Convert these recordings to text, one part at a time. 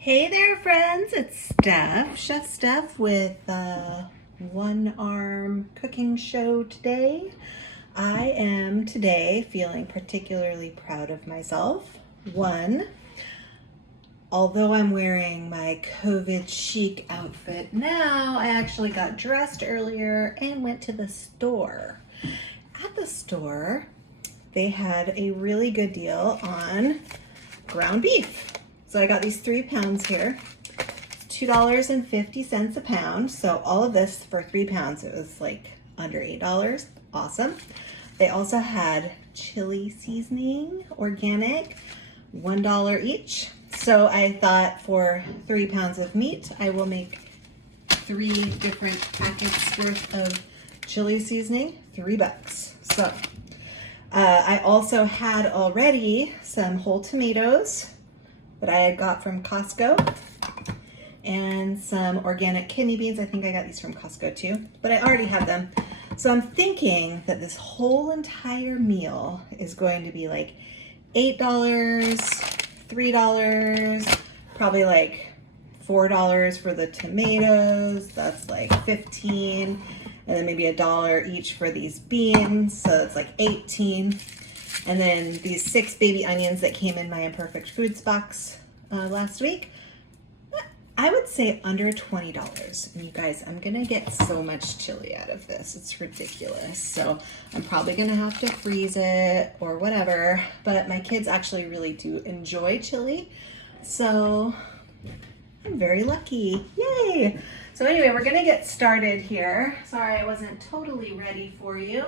Hey there, friends. It's Steph, Chef Steph with One Arm Cooking Show today. I am today feeling particularly proud of myself. One, although I'm wearing my COVID chic outfit now, I actually got dressed earlier and went to the store. At the store, they had a really good deal on ground beef. So I got these 3 pounds here. It's $2.50 a pound. So all of this for 3 pounds, it was like under $8. Awesome. They also had chili seasoning, organic, $1 each. So I thought for 3 pounds of meat, I will make 3 different packets worth of chili seasoning, $3. So I also had already some whole tomatoes that I had got from Costco and some organic kidney beans. I think I got these from Costco too, but I already have them. So I'm thinking that this whole entire meal is going to be like $8, $3, probably like $4 for the tomatoes. That's like $15, and then maybe $1 each for these beans. So it's like $18. And then these 6 baby onions that came in my Imperfect Foods box last week, I would say under $20. And you guys, I'm gonna get so much chili out of this. It's ridiculous. So I'm probably gonna have to freeze it or whatever, but my kids actually really do enjoy chili. So I'm very lucky. Yay! So anyway, we're gonna get started here. Sorry I wasn't totally ready for you.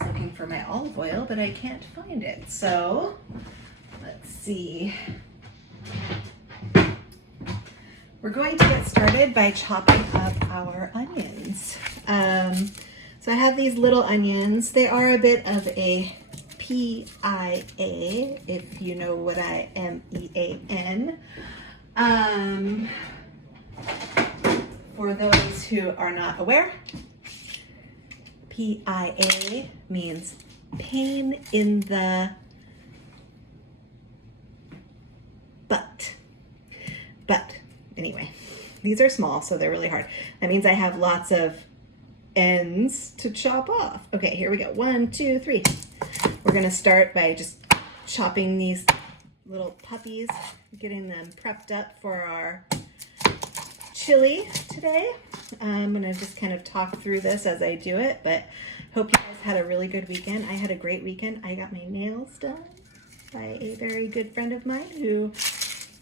I was looking for my olive oil, but I can't find it. So let's see. We're going to get started by chopping up our onions. So I have these little onions. They are a bit of a PIA, if you know what I MEAN. For those who are not aware, PIA means pain in the butt. But anyway, these are small, so they're really hard. That means I have lots of ends to chop off. Okay, here we go. 1, 2, 3. We're gonna start by just chopping these little puppies, getting them prepped up for our chili today. I'm gonna just kind of talk through this as I do it, but hope you guys had a really good weekend. I had a great weekend. I got my nails done by a very good friend of mine who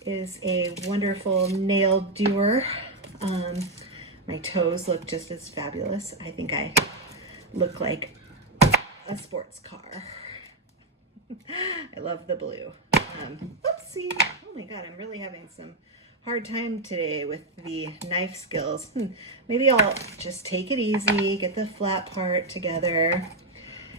is a wonderful nail doer. My toes look just as fabulous. I think I look like a sports car. I love the blue. Oopsie. Oh my God, I'm really having some hard time today with the knife skills. Maybe I'll just take it easy, get the flat part together,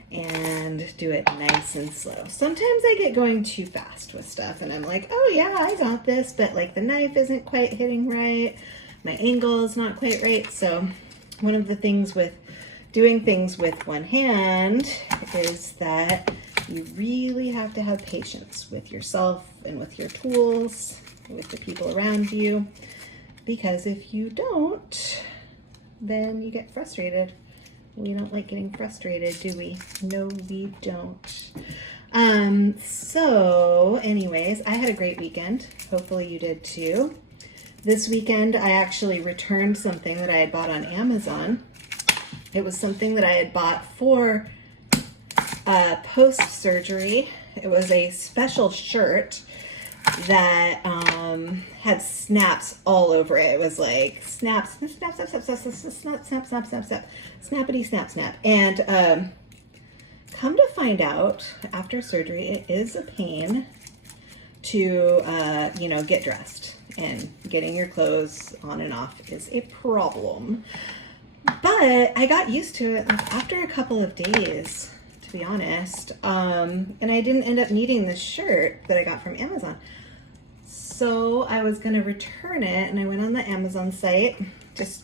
and do it nice and slow. Sometimes I get going too fast with stuff and I'm like, oh yeah, I got this, but like the knife isn't quite hitting right. My angle is not quite right. So one of the things with doing things with one hand is that you really have to have patience with yourself and with your tools, with the people around you, because if you don't, then you get frustrated. We don't like getting frustrated, do we? No, we don't. So anyways, I had a great weekend. Hopefully you did too. This weekend, I actually returned something that I had bought on Amazon. It was something that I had bought for post-surgery. It was a special shirt that had snaps all over it. It was like snap, snap, snap, snap, snap, snap, snap, snap, snap, snap, snap, snap, snappity, snap, snap. And come to find out, after surgery, it is a pain to, get dressed. And getting your clothes on and off is a problem. But I got used to it after a couple of days, to be honest. And I didn't end up needing this shirt that I got from Amazon. So I was going to return it, and I went on the Amazon site.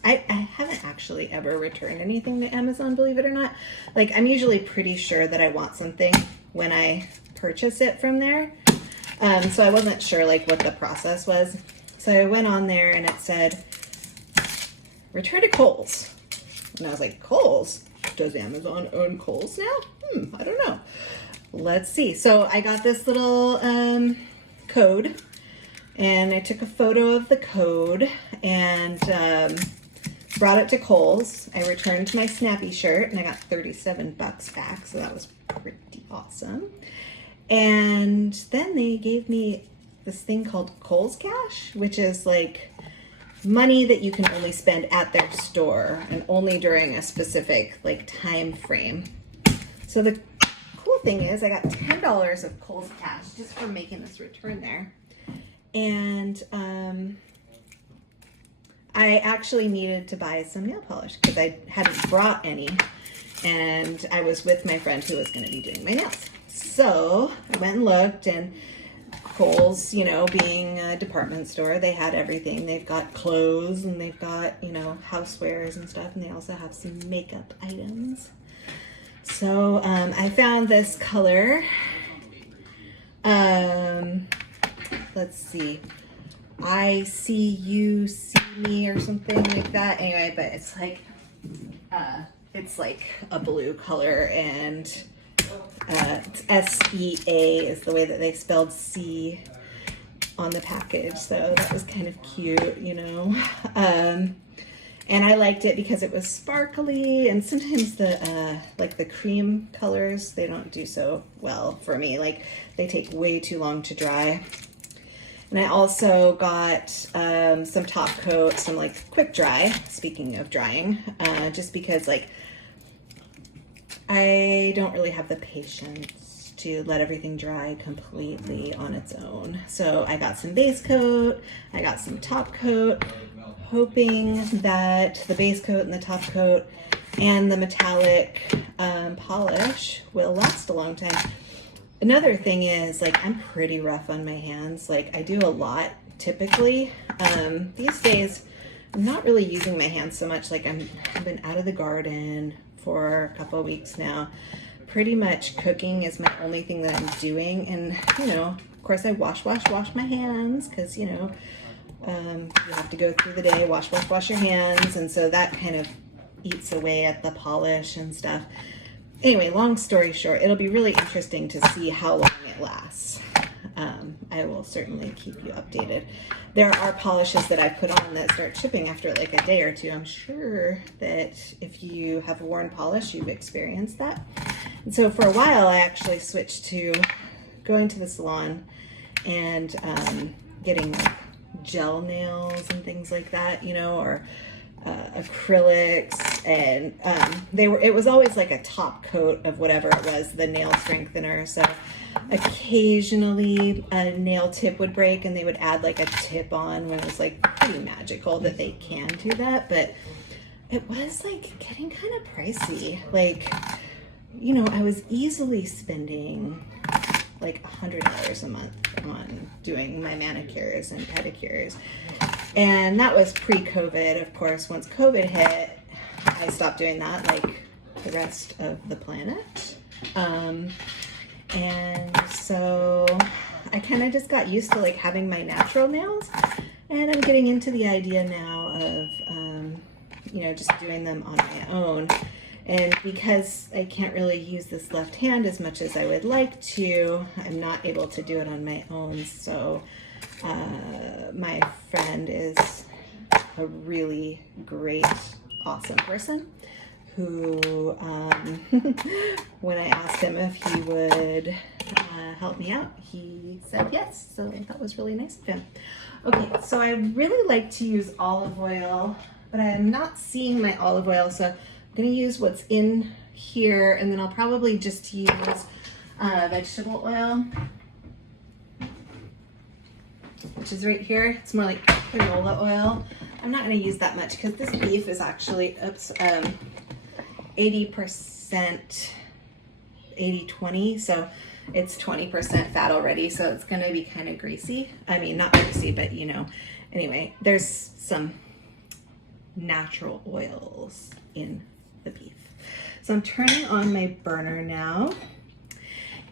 I haven't actually ever returned anything to Amazon, believe it or not. Like, I'm usually pretty sure that I want something when I purchase it from there. So I wasn't sure like what the process was. So I went on there and it said, return to Kohl's. And I was like, Kohl's? Does Amazon own Kohl's now? I don't know. Let's see. So I got this little code, and I took a photo of the code and brought it to Kohl's. I returned my Snappy shirt and I got 37 bucks back, so that was pretty awesome. And then they gave me this thing called Kohl's Cash, which is like money that you can only spend at their store and only during a specific like time frame. So the cool thing is I got $10 of Kohl's Cash just for making this return there. And I actually needed to buy some nail polish because I hadn't brought any, and I was with my friend who was going to be doing my nails. So I went and looked, and Kohl's, you know, being a department store, they had everything. They've got clothes and they've got, you know, housewares and stuff, and they also have some makeup items. So I found this color. Let's see. I see you see me or something like that. Anyway, but it's like a blue color, and it's SEA is the way that they spelled C on the package. So that was kind of cute, you know. And I liked it because it was sparkly, and sometimes the like the cream colors, they don't do so well for me. Like they take way too long to dry. And I also got some top coat, some like quick dry, speaking of drying, just because like I don't really have the patience to let everything dry completely on its own. So I got some base coat, I got some top coat, hoping that the base coat and the top coat and the metallic polish will last a long time. Another thing is, like, I'm pretty rough on my hands. Like, I do a lot typically. These days, I'm not really using my hands so much. Like, I've been out of the garden for a couple of weeks now. Pretty much cooking is my only thing that I'm doing. And, you know, of course, I wash my hands because, you know, you have to go through the day, wash your hands. And so that kind of eats away at the polish and stuff. Anyway, long story short, it'll be really interesting to see how long it lasts. I will certainly keep you updated. There are polishes that I put on that start chipping after like a day or two. I'm sure that if you have worn polish, you've experienced that. And so for a while, I actually switched to going to the salon and getting like gel nails and things like that, you know, or acrylics, and it was always like a top coat of whatever it was, the nail strengthener. So occasionally a nail tip would break and they would add like a tip on, when it was like pretty magical that they can do that. But it was like getting kind of pricey. Like, you know, I was easily spending like $100 a month on doing my manicures and pedicures. And that was pre-COVID, of course. Once COVID hit, I stopped doing that, like the rest of the planet. And so I kind of just got used to like having my natural nails, and I'm getting into the idea now of, you know, just doing them on my own. And because I can't really use this left hand as much as I would like to, I'm not able to do it on my own. So my friend is a really great, awesome person who, when I asked him if he would help me out, he said yes. So that was really nice of him. Okay, so I really like to use olive oil, but I'm not seeing my olive oil, so I'm going to use what's in here, and then I'll probably just use vegetable oil, which is right here. It's more like canola oil. I'm not going to use that much because this beef is actually, 80% 80-20, so it's 20% fat already, so it's going to be kind of greasy. I mean, not greasy, but you know. Anyway, there's some natural oils in the beef. So I'm turning on my burner now,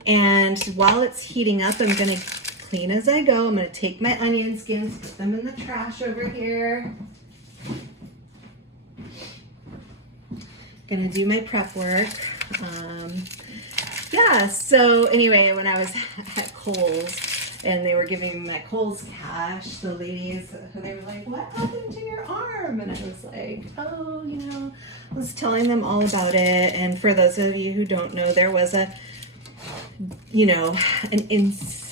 and while it's heating up, I'm going to clean as I go. I'm going to take my onion skins, put them in the trash over here. Gonna do my prep work. Yeah, so anyway, when I was at Kohl's and they were giving me my Kohl's cash, the ladies, they were like, what happened to your arm? And I was like, oh, you know, I was telling them all about it. And for those of you who don't know, there was an incident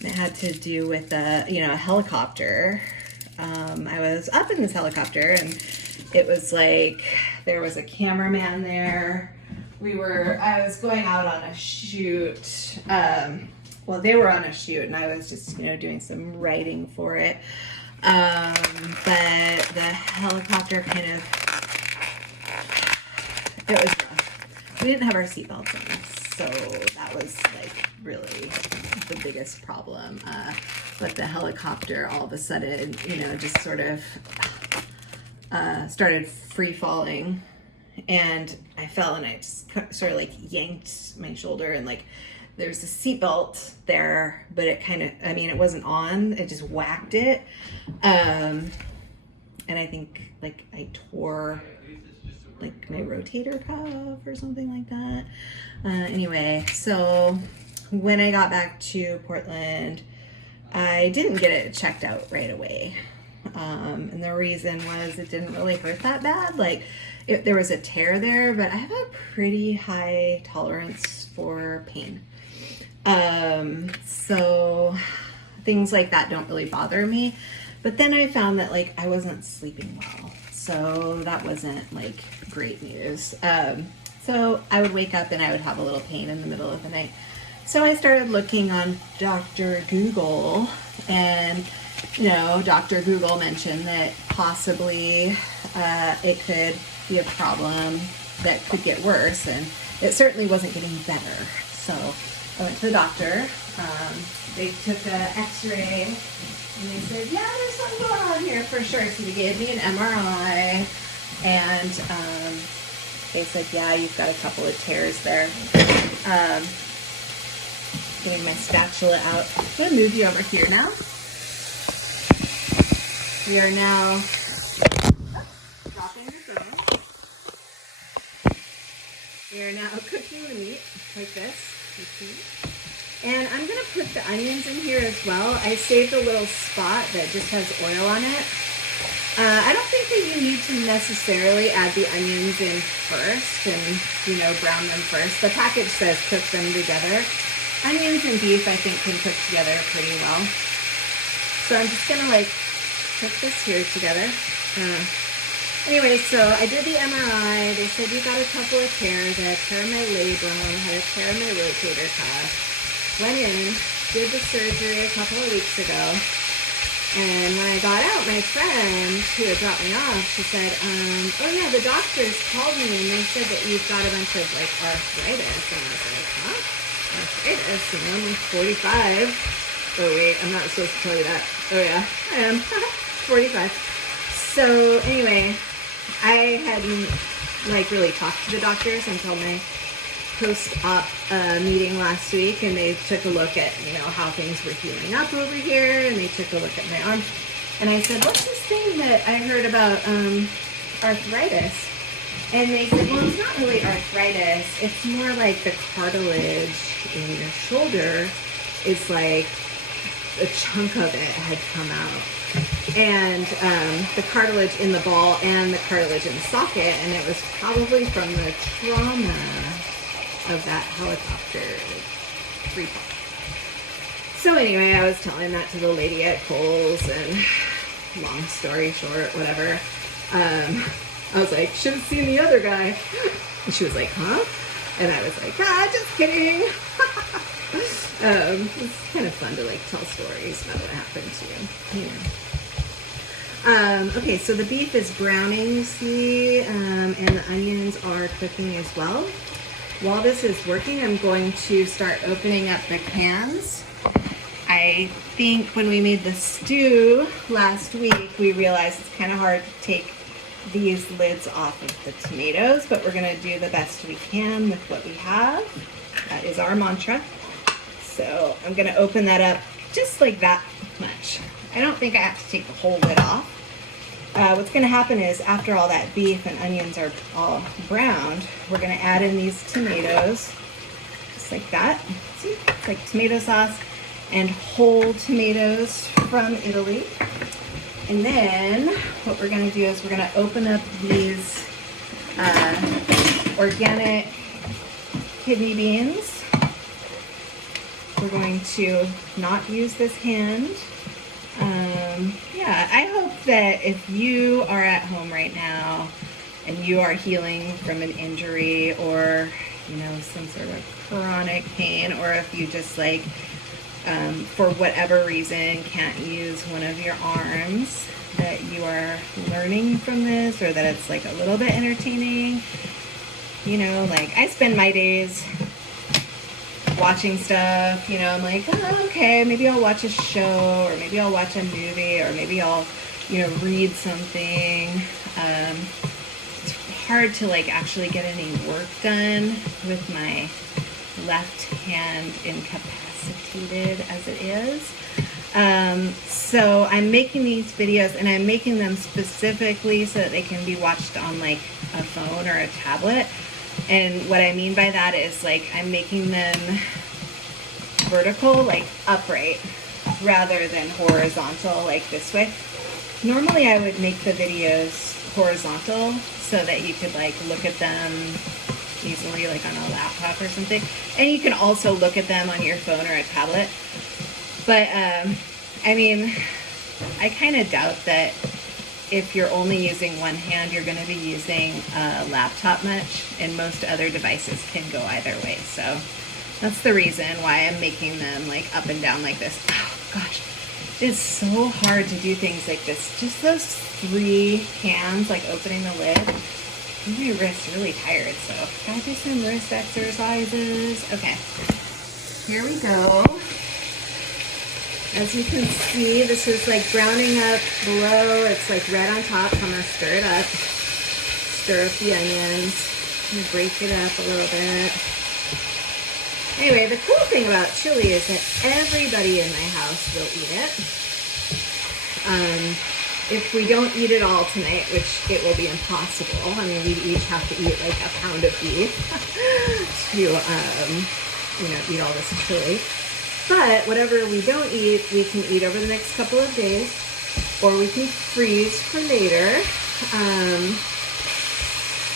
that had to do with a helicopter. I was up in this helicopter and it was like there was a cameraman there. I was going out on a shoot. Well, they were on a shoot and I was just, doing some writing for it. But the helicopter it was rough. We didn't have our seatbelts on, so that was like really the biggest problem. But the helicopter all of a sudden, just sort of started free falling, and I fell and I just sort of like yanked my shoulder, and like there's a seatbelt there, but it it wasn't on, it just whacked it. And I think like I tore like my rotator cuff or something like that. Anyway, so when I got back to Portland, I didn't get it checked out right away. And the reason was it didn't really hurt that bad. Like there was a tear there, but I have a pretty high tolerance for pain. So things like that don't really bother me. But then I found that like I wasn't sleeping well. So that wasn't like great news. So I would wake up and I would have a little pain in the middle of the night. So I started looking on Dr. Google, and Dr. Google mentioned that possibly it could be a problem that could get worse, and it certainly wasn't getting better. So I went to the doctor. They took an x-ray and they said, yeah, there's something going on here for sure. So they gave me an MRI, and they said, yeah, you've got a couple of tears there. Getting my spatula out. I'm going to move you over here now. We are now dropping the bone. We are now cooking the meat like this. And I'm going to put the onions in here as well. I saved a little spot that just has oil on it. I don't think that you need to necessarily add the onions in first and, brown them first. The package says cook them together. Onions and beef, I think, can cook together pretty well. So I'm just going to, cook this here together. Anyway, so I did the MRI. They said you got a couple of tears. I had a tear in my labrum, had a tear in my rotator cuff. Went in, did the surgery a couple of weeks ago. And when I got out, my friend who had dropped me off, she said, oh yeah, the doctors called me and they said that you've got a bunch of, arthritis. And I was like, huh? Arthritis, and I'm 45. Oh wait, I'm not supposed to tell you that. Oh yeah, I am. 45. So anyway, I hadn't really talked to the doctors until my post-op meeting last week, and they took a look at how things were healing up over here, and they took a look at my arm, and I said, what's this thing that I heard about arthritis? And they said, well, it's not really arthritis. It's more like the cartilage in your shoulder is like a chunk of it had come out. And the cartilage in the ball and the cartilage in the socket. And it was probably from the trauma of that helicopter free fall. So anyway, I was telling that to the lady at Kohl's, and long story short, whatever. I was like, should have seen the other guy. And she was like, huh? And I was like, just kidding. It's kind of fun to tell stories about what happened to you. Okay, so the beef is browning, you see, and the onions are cooking as well. While this is working, I'm going to start opening up the cans. I think when we made the stew last week, we realized it's kind of hard to take these lids off of the tomatoes, but we're going to do the best we can with what we have. That is our mantra. So I'm gonna open that up just like that much. I don't think I have to take the whole lid off. What's gonna happen is after all that beef and onions are all browned, we're gonna add in these tomatoes, just like that. See, it's like tomato sauce and whole tomatoes from Italy. And then what we're gonna do is we're gonna open up these organic kidney beans. We're going to not use this hand. Yeah, I hope that if you are at home right now and you are healing from an injury or, you know, some sort of chronic pain, or if you just like, for whatever reason, can't use one of your arms, that you are learning from this, or that it's like a little bit entertaining. You know, like I spend my days watching stuff, you know, I'm like, oh, okay, maybe I'll watch a show, or maybe I'll watch a movie, or maybe I'll, you know, read something. It's hard to like actually get any work done with my left hand incapacitated as it is. So I'm making these videos, and I'm making them specifically so that they can be watched on like a phone or a tablet. And what I mean by that is like I'm making them vertical, like upright, rather than horizontal, like this way. Normally I would make the videos horizontal so that you could like look at them easily, like on a laptop or something. And you can also look at them on your phone or a tablet. But I mean, I kind of doubt that if you're only using one hand, you're going to be using a laptop much, and most other devices can go either way. So that's the reason why I'm making them like up and down like this. Oh gosh, it's so hard to do things like this. Just those 3 hands, like opening the lid. My wrist's really tired, so gotta do some wrist exercises. Okay, here we go. As you can see, this is like browning up below. It's like red on top. So I'm gonna stir it up. Stir up the onions. And break it up a little bit. Anyway, the cool thing about chili is that everybody in my house will eat it. If we don't eat it all tonight, which it will be impossible. I mean, we each have to eat like a pound of beef to, you know, eat all this chili. But whatever we don't eat, we can eat over the next couple of days, or we can freeze for later.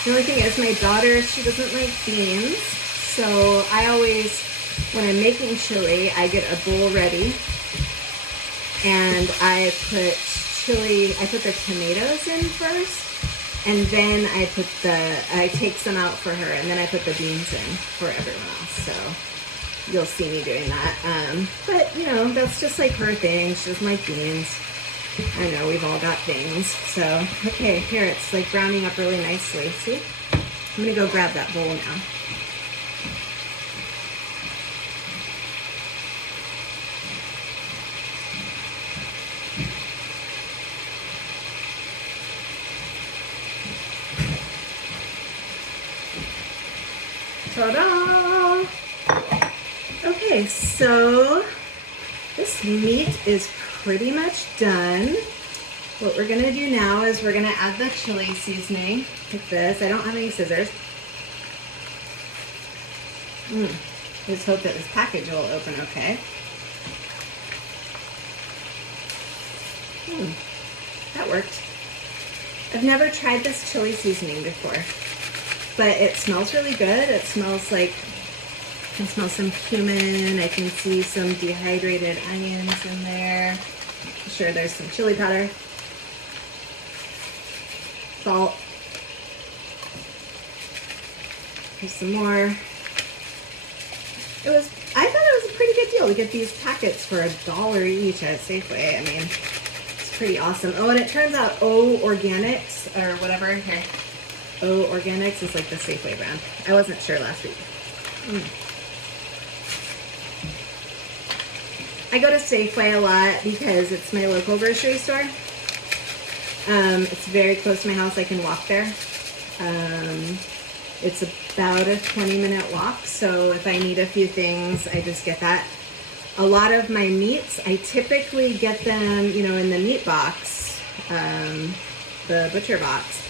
The only thing is my daughter, she doesn't like beans. So I always, when I'm making chili, I get a bowl ready and I put the tomatoes in first, and then I take some out for her, and then I put the beans in for everyone else. So you'll see me doing that. But, you know, that's just like her thing. She doesn't like beans. I know, we've all got things. So, okay, here, it's like browning up really nicely. See? I'm going to go grab that bowl now. Ta-da! Okay, so this meat is pretty much done. What we're gonna do now is we're gonna add the chili seasoning like this. I don't have any scissors. Let's hope that this package will open okay. That worked. I've never tried this chili seasoning before, but it smells really good. It smells like, I can smell some cumin. I can see some dehydrated onions in there. I'm sure there's some chili powder, salt. Here's some more. I thought it was a pretty good deal to get these packets for $1 each at Safeway. I mean, it's pretty awesome. Oh, and it turns out O Organics or whatever here. O Organics is like the Safeway brand. I wasn't sure last week. I go to Safeway a lot because it's my local grocery store. It's very close to my house. I can walk there. It's about a 20-minute walk, so if I need a few things, I just get that. A lot of my meats, I typically get them, you know, in the meat box, the butcher box.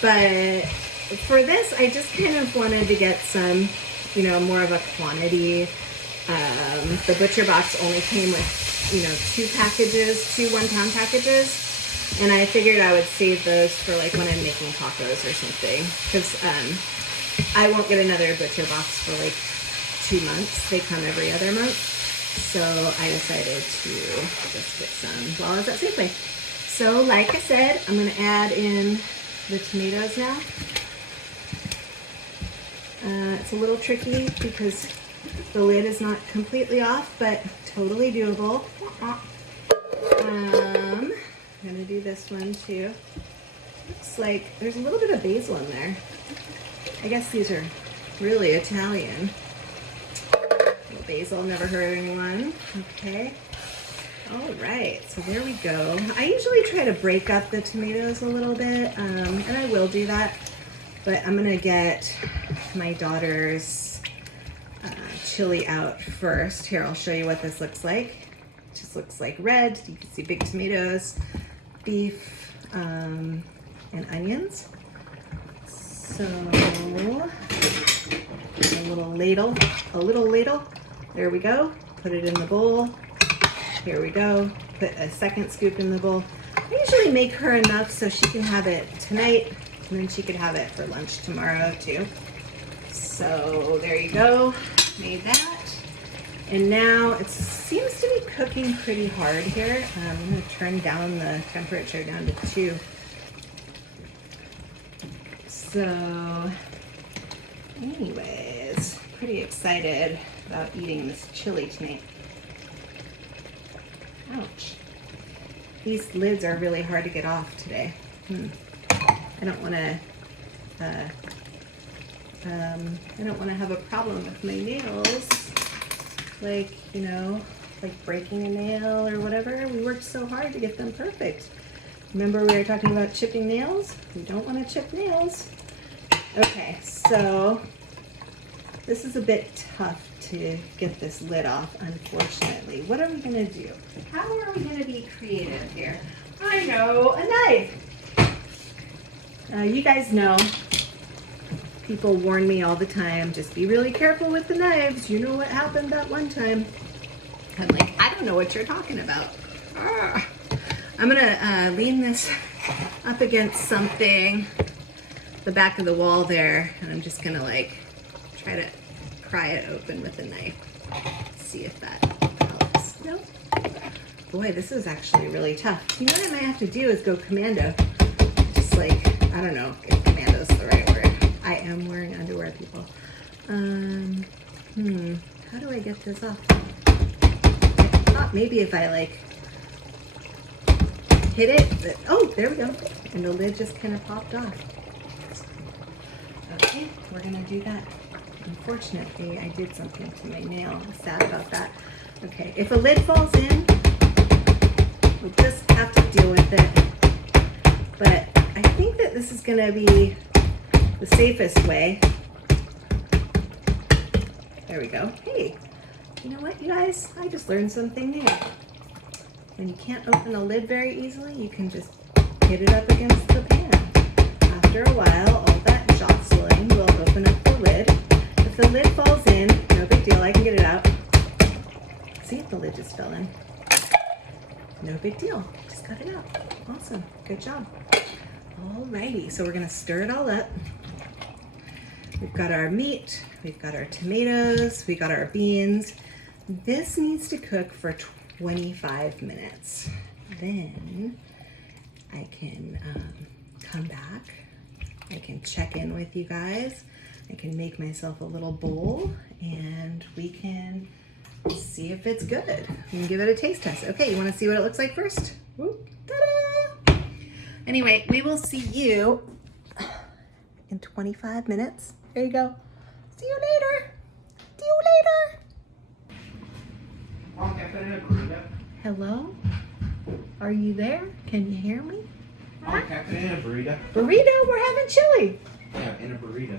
But for this, I just kind of wanted to get some, you know, more of a quantity. The butcher box only came with, you know, 2 1-pound packages. And I figured I would save those for like when I'm making tacos or something. Because I won't get another butcher box for like 2 months. They come every other month. So I decided to just get some while I was at Safeway. So like I said, I'm going to add in the tomatoes now. It's a little tricky because the lid is not completely off, but totally doable. I'm going to do this one too. Looks like there's a little bit of basil in there. I guess these are really Italian. Little basil, never hurt anyone. Okay. All right, so there we go. I usually try to break up the tomatoes a little bit, and I will do that. But I'm gonna get my daughter's chili out first. Here, I'll show you what this looks like. It just looks like red. You can see big tomatoes, beef, and onions. So a little ladle. There we go. Put it in the bowl. Here we go. Put a second scoop in the bowl. I usually make her enough so she can have it tonight, and then she could have it for lunch tomorrow too. So there you go. Made that. And now it seems to be cooking pretty hard here. I'm going to turn down the temperature down to 2. So anyways, pretty excited about eating this chili tonight. Ouch. These lids are really hard to get off today. I don't want to have a problem with my nails. Like, you know, like breaking a nail or whatever. We worked so hard to get them perfect. Remember we were talking about chipping nails? We don't want to chip nails. Okay, so this is a bit tough to get this lid off, unfortunately. What are we gonna do? How are we gonna be creative here? I know, a knife. You guys know, people warn me all the time, just be really careful with the knives. You know what happened that one time. I'm like, I don't know what you're talking about. I'm gonna lean this up against something, the back of the wall there, and I'm just gonna like try to pry it open with a knife. See if that helps. Nope. Boy, this is actually really tough. You know what I might have to do is go commando. Just like, I don't know if commando is the right word. I am wearing underwear, people. How do I get this off? I thought maybe if I like hit it, oh, there we go. And the lid just kind of popped off. Okay, we're gonna do that. Unfortunately, I did something to my nail. I'm sad about that. Okay, if a lid falls in, we'll just have to deal with it. But I think that this is gonna be the safest way. There we go. Hey, you know what, you guys? I just learned something new. When you can't open a lid very easily, you can just hit it up against the pan. After a while, all that jostling will open up the lid. If the lid falls in, no big deal, I can get it out. See if the lid just fell in. No big deal, just got it out. Awesome, good job. Alrighty, so we're gonna stir it all up. We've got our meat, we've got our tomatoes, we got our beans. This needs to cook for 25 minutes. Then I can come back. I can check in with you guys. I can make myself a little bowl and we can see if it's good. We can give it a taste test. Okay, you want to see what it looks like first? Whoop, ta-da! Anyway, we will see you in 25 minutes. There you go. See you later. See you later. Hello? Are you there? Can you hear me? I'm having a burrito. Burrito? We're having chili. Yeah, in a burrito.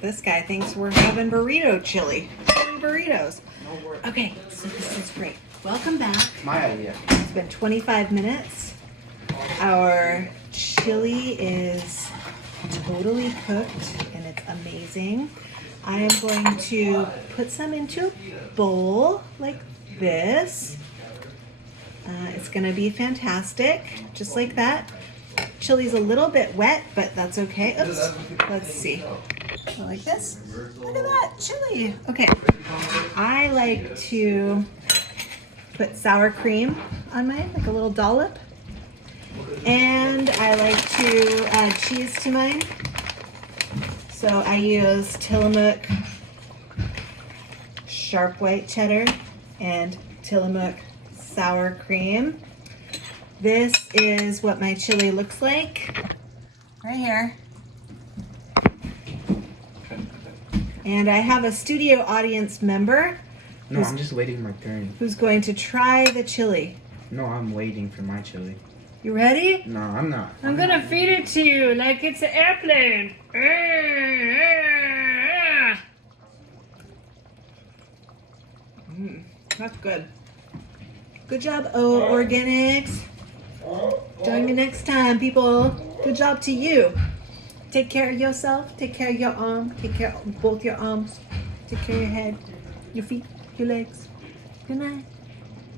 This guy thinks we're having burrito chili. What are we burritos. No worries. Okay, so this is great. Welcome back. My idea. It's been 25 minutes. Our chili is totally cooked and it's amazing. I am going to put some into a bowl like this. It's going to be fantastic, just like that. Chili's a little bit wet, but that's okay. Oops. Let's see. Go like this. Look at that, chili. Okay. I like to put sour cream on mine, like a little dollop. And I like to add cheese to mine. So I use Tillamook sharp white cheddar and Tillamook sour cream. This is what my chili looks like right here. And I have a studio audience member. No, I'm just waiting my turn. Who's going to try the chili. No, I'm waiting for my chili. You ready? No, I'm not. I'm gonna feed it to you like it's an airplane. That's good. Good job, Organics. Join me next time, people. Good job to you. Take care of yourself. Take care of your arm. Take care of both your arms. Take care of your head, your feet, your legs. Good night.